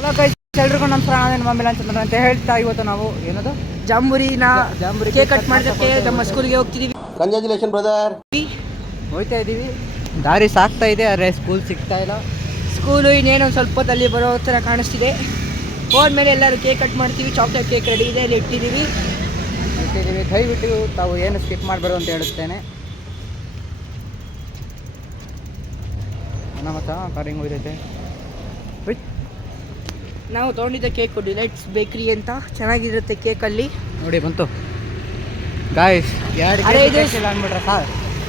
Hello guys, ಎಲ್ರಿಗೂ ನಮಸ್ಕಾರ. ನಾನು ನಿಮ್ಮ ಮಿಲನ್ ಚಂದ್ರ ಅಂತ ಹೇಳ್ತಾ ಇವತ್ತು ನಾವು ಏನದು ಜಾಂಬೂರಿ ಕೇಕ್ ಕಟ್ ಮಾಡೋದಕ್ಕೆ ನಮ್ಮ ಸ್ಕೂಲ್ಗೆ ಹೋಗ್ತಿದ್ದೀವಿ. Congratulation brother. ಹೋಗ್ತಾ ಇದ್ದೀವಿ, ದಾರಿ ಸಾಕ್ತಾ ಇದೆ, ಆದರೆ ಸ್ಕೂಲ್ ಸಿಗ್ತಾ ಇಲ್ಲ. ಸ್ಕೂಲು ಇನ್ನೇನು ಸ್ವಲ್ಪ ಹೊತ್ತಲ್ಲಿ ಬರೋ ಥರ ಕಾಣಿಸ್ತಿದೆ. ಹೋದ್ಮೇಲೆ ಎಲ್ಲರೂ ಕೇಕ್ ಕಟ್ ಮಾಡ್ತೀವಿ. ಚಾಕ್ಲೇಟ್ ಕೇಕ್ ರೆಡಿ ಇದೆ, ಅಲ್ಲಿ ಇಟ್ಟಿದ್ದೀವಿ. ದಯವಿಟ್ಟು ತಾವು ಏನು ಸ್ಕಿಪ್ ಮಾಡಬೇಡ ಅಂತ ಹೇಳುತ್ತೇನೆ. ಮತ್ತ ಕಾರಿಂಗ್ ಹೋಯ್ತೈತೆ. ನಾವು ತೊಗೊಂಡಿದ್ದ ಕೇಕು ಡಿಲೈಟ್ಸ್ ಬೇಕ್ರಿ ಅಂತ, ಚೆನ್ನಾಗಿರುತ್ತೆ ಕೇಕಲ್ಲಿ. ನೋಡಿ ಬಂತು ಗಾಯ್ಸ್. ಅಂದ್ಬಿಟ್ರೆ ಸರ್,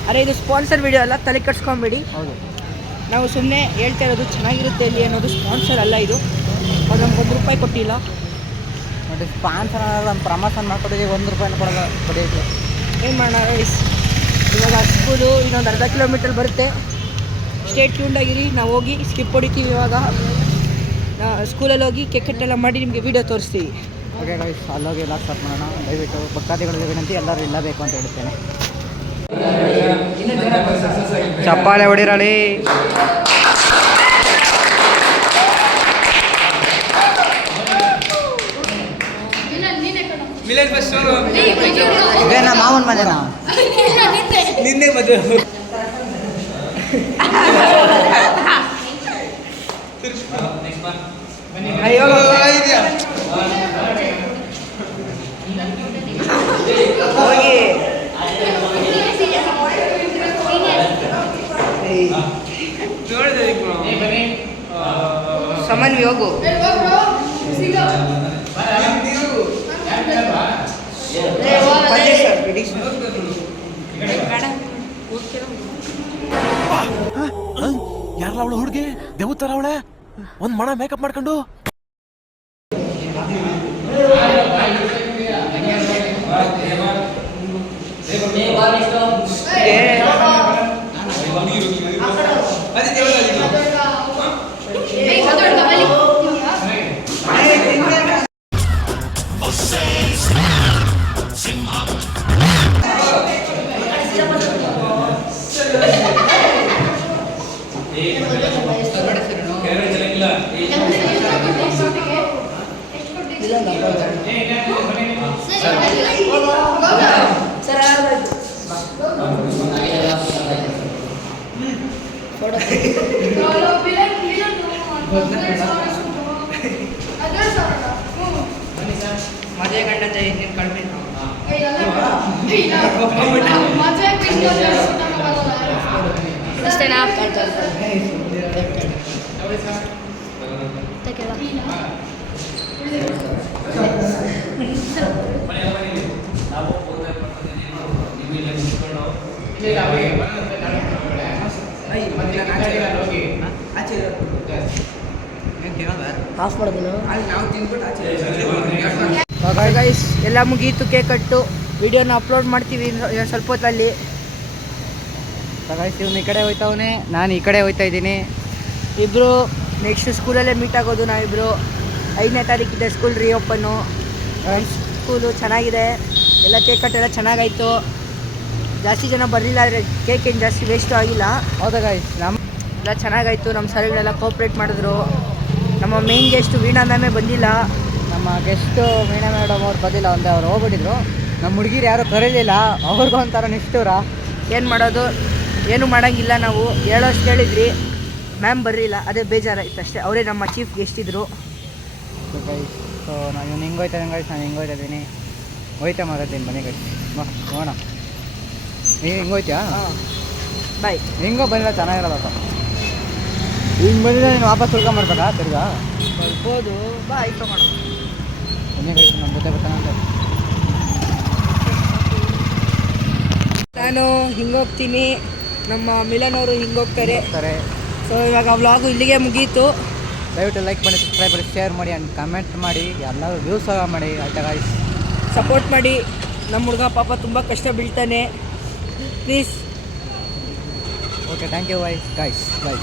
ಅರೆ ಇದು ಸ್ಪಾನ್ಸರ್ ವಿಡಿಯೋ ಅಲ್ಲ, ತಲೆ ಕಟ್ಸ್ಕೊಂಬೇಡಿ. ಹೌದು, ನಾವು ಸುಮ್ಮನೆ ಹೇಳ್ತಾ ಇರೋದು ಚೆನ್ನಾಗಿರುತ್ತೆ ಇಲ್ಲಿ ಅನ್ನೋದು. ಸ್ಪಾನ್ಸರ್ ಅಲ್ಲ ಇದು, ಅದು ನಮ್ಗೆ ₹1 ಕೊಟ್ಟಿಲ್ಲ. ನೋಡಿ, ಸ್ಪಾನ್ಸರ್ ನಮ್ಮ ಪ್ರಮೋಷನ್ ಮಾಡ್ಕೊಟ್ಟಿದ್ದೀವಿ. ₹1 ಕೊಡೋದು ಕೊಡೋದು ಏನು ಮಾಡೋಣ ಗೈಸ್. ಇವಾಗ ಸ್ಕೂಲು ಇನ್ನೊಂದು ಅರ್ಧ ಕಿಲೋಮೀಟರ್ ಬರುತ್ತೆ. ಸ್ಟೇಟ್ ಟ್ಯೂನ್ಡಾಗಿರಿ, ನಾವು ಹೋಗಿ ಸ್ಕಿಪ್ ಹೊಡಿತೀವಿ. ಇವಾಗ ಸ್ಕೂಲಲ್ಲಿ ಹೋಗಿ ಕೇಕ್ ಕಟ್ಟೆಲ್ಲ ಮಾಡಿ ನಿಮಗೆ ವೀಡಿಯೋ ತೋರಿಸ್ತೀವಿ. ಓಕೆ ಗೈಸ್, ಅಲ್ಲೋಗಿ ಎಲ್ಲ ಸ್ಟಾರ್ಟ್ ಮಾಡೋಣ. ದಯವಿಟ್ಟು ಭಕ್ತಾದಿಗಳಲ್ಲಿ ವಿನಂತಿ, ಎಲ್ಲರೂ ಇಲ್ಲಬೇಕು ಅಂತ ಹೇಳ್ತೇನೆ. ಚಪ್ಪಾಳೆ ಹೊಡಿರಳಿ. ಇದೇನಾ ಮಾವನ ಮನೆನಾ? ನಿನ್ನೆ ಮದುವೆ. ಅಯ್ಯೋ ಹೋಗಿ ಸಮನ್ವಿ ಹೋಗು. ಯಾರಲ್ಲ ಅವಳು ಹುಡುಗಿ? ದೇವತರ ಅವಳೆ, ಒಂದ್ ಮಣ ಮೇಕಪ್ ಮಾಡ್ಕೊಂಡು. ಮದುವೆ ಗಂಡ ನೀನು ಕಡಿಮೆ ಅಷ್ಟೇನಾ? ಗೈಸ್, ಎಲ್ಲ ಮುಗೀತು ಕೇಕ್ ಕಟ್ಟು. ವಿಡಿಯೋನ ಅಪ್ಲೋಡ್ ಮಾಡ್ತೀವಿ ಸ್ವಲ್ಪ ಹೊತ್ತಲ್ಲಿ. ಗೈಸ್, ಇವನು ಈ ಕಡೆ ಹೋಯ್ತವನೇ, ನಾನು ಈ ಕಡೆ ಹೋಯ್ತಾ ಇದ್ದೀನಿ. ಇಬ್ಬರು ನೆಕ್ಸ್ಟ್ ಸ್ಕೂಲಲ್ಲೇ ಮೀಟ್ ಆಗೋದು. ನಾವಿಬ್ಬರು 5ನೇ ತಾರೀಕಿದೆ ಸ್ಕೂಲ್ ರೀಓಪನ್ನು. ಸ್ಕೂಲು ಚೆನ್ನಾಗಿದೆ, ಎಲ್ಲ ಕೇಕ್ ಕಟ್ಟೆಲ್ಲ ಚೆನ್ನಾಗಾಯಿತು. ಜಾಸ್ತಿ ಜನ ಬರಲಿಲ್ಲ, ಆದರೆ ಕೇಕ್ ಏನು ಜಾಸ್ತಿ ವೇಸ್ಟು ಆಗಿಲ್ಲ. ಹೌದಾ ಗೈಸ್, ಎಲ್ಲ ಚೆನ್ನಾಗಾಯಿತು. ನಮ್ಮ ಸರ್ಗಳೆಲ್ಲ ಕೋಪ್ರೇಟ್ ಮಾಡಿದ್ರು. ನಮ್ಮ ಮೇನ್ ಗೆಸ್ಟು ವೀಣಾ ಮ್ಯಾಮೇ ಬಂದಿಲ್ಲ. ನಮ್ಮ ಗೆಸ್ಟು ವೀಣಾ ಮೇಡಮ್ ಅವ್ರು ಬಂದಿಲ್ಲ, ಒಂದೇ ಅವ್ರು ಹೋಗ್ಬಿಟ್ಟಿದ್ರು. ನಮ್ಮ ಹುಡುಗಿರು ಯಾರೂ ಕರೀಲಿಲ್ಲ, ಅವ್ರಿಗೂ ಒಂಥರ ನಿಷ್ಠೂರ. ಏನು ಮಾಡೋದು, ಏನು ಮಾಡೋಂಗಿಲ್ಲ. ನಾವು ಹೇಳೋಷ್ಟು ಹೇಳಿದ್ರಿ, ಮ್ಯಾಮ್ ಬರಲಿಲ್ಲ, ಅದೇ ಬೇಜಾರಾಯ್ತು ಅಷ್ಟೇ. ಅವರೇ ನಮ್ಮ ಚೀಫ್ ಗೆಸ್ಟ್ ಇದ್ದರು. ಗೈಸ್, ಸೊ ನಾನು ಇವ್ನು ಹಿಂಗೆ ಹೋಯ್ತಾ ಗೈಸ್, ನಾನು ಹಿಂಗೆ ಹೋಯ್ತಾ ಇದ್ದೀನಿ. ಹೋಯ್ತಾ ಮಾತಾಡ್ತೀನಿ ಬನ್ನಿ ಗೈಸ್, ನೋಡೋಣ. ನೀನು ಹಿಂಗೆ ಹೋಯ್ತಾ? ಹಾಂ, ಬಾಯ್. ಹಿಂಗೋ ಬಂದಿಲ್ಲ, ಚೆನ್ನಾಗಿರೋದಪ್ಪ. ಹಿಂಗೆ ಬಂದಿಲ್ಲ, ನೀನು ವಾಪಸ್ ಉಳ್ಕೊಂಬರ್ಬೇಕಾ ತಿರ್ಗಾ? ಬರ್ಬೋದು, ಬಾಯ್ ತಗೋಣ. ಬನ್ನಿ ಗೈಸ್, ನಮ್ಮ ಜೊತೆ ಬರ್ತಾನಂತ. ನಾನು ಹಿಂಗೆ ಹೋಗ್ತೀನಿ, ನಮ್ಮ ಮಿಲನ್ ಅವರು ಹಿಂಗೆ ಹೋಗ್ತಾರೆ. ಸೊ ಇವಾಗ ವ್ಲಾಗು ಇಲ್ಲಿಗೆ ಮುಗೀತು. ದಯವಿಟ್ಟು ಲೈಕ್ ಮಾಡಿ, ಸಬ್ಸ್ಕ್ರೈಬ್ ಮಾಡಿ, ಶೇರ್ ಮಾಡಿ ಆ್ಯಂಡ್ ಕಮೆಂಟ್ ಮಾಡಿ, ಎಲ್ಲರೂ ವ್ಯೂಸ್ ಮಾಡಿ. ಆಯ್ತಾ ಗೈಸ್, ಸಪೋರ್ಟ್ ಮಾಡಿ. ನಮ್ಮ ಹುಡುಗ ಪಾಪ ತುಂಬ ಕಷ್ಟ ಬೀಳ್ತಾನೆ, please. Okay, thank you guys. Bye.